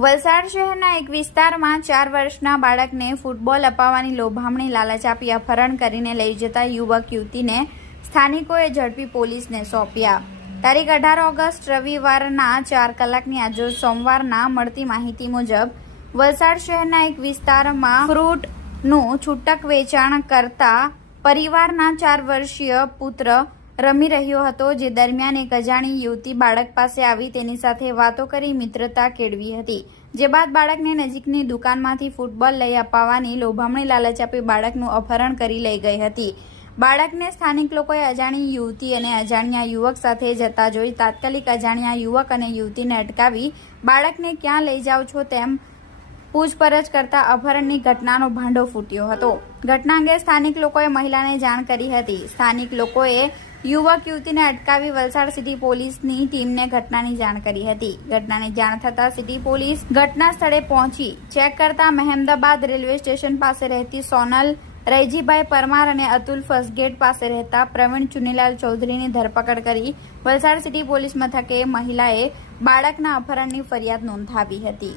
વલસાડ શહેરના એક વિસ્તારમાં ચાર વર્ષના બાળકને ફૂટબોલ અપાવવાની લોભામણી લાલચ આપી અપહરણ કરીને લઈ જતા યુવક યુવતીને સ્થાનિકોએ ઝડપી પોલીસને સોંપ્યા. તારીખ અઢાર ઓગસ્ટ રવિવારના ચાર કલાકની આજરોજ સોમવારના મળતી માહિતી મુજબ, વલસાડ શહેરના એક વિસ્તારમાં ફ્રૂટનું છૂટક વેચાણ કરતા પરિવારના ચાર વર્ષીય પુત્ર રમી રહ્યો હતો, જે દરમિયાન એક અજાણી યુવતી બાળક પાસે આવી તેની સાથે વાતો કરી મિત્રતા કેળવી હતી. જે બાદ બાળકને નજીકની દુકાનમાંથી ફૂટબોલ લઈ અપાવવાની લોભામણી લાલચ આપી બાળકનું અપહરણ કરી લઈ ગઈ હતી. બાળકને સ્થાનિક લોકોએ અજાણી યુવતી અને અજાણ્યા યુવક સાથે જતા જોઈ તાત્કાલિક અજાણ્યા યુવક અને યુવતીને અટકાવી બાળકને ક્યાં લઈ જાઓ છો તેમ પૂછપરછ કરતા અપહરણની ઘટનાનો ભાંડો ફૂટ્યો હતો. ઘટના અંગે સ્થાનિક લોકોએ મહિલાને જાણ કરી હતી. સ્થાનિક લોકોએ યુવક યુવતીને અટકાવી વલસાડ સિટી પોલીસની ટીમને ઘટનાની જાણ કરી હતી. ઘટનાની જાણ થતાં સિટી પોલીસ ઘટના સ્થળે પહોંચી. ચેક કરતા મહેમદાબાદ રેલવે સ્ટેશન પાસે રહેતી સોનલ, રૈજીભાઈ પરમાર અને અતુલ ફર્સ્ટગેટ પાસે રહેતા પ્રવીણ ચુનીલાલ ચૌધરીની ધરપકડ કરી વલસાડ સિટી પોલીસ મથકે મહિલાએ બાળકના અપહરણની ફરિયાદ નોંધાવી હતી.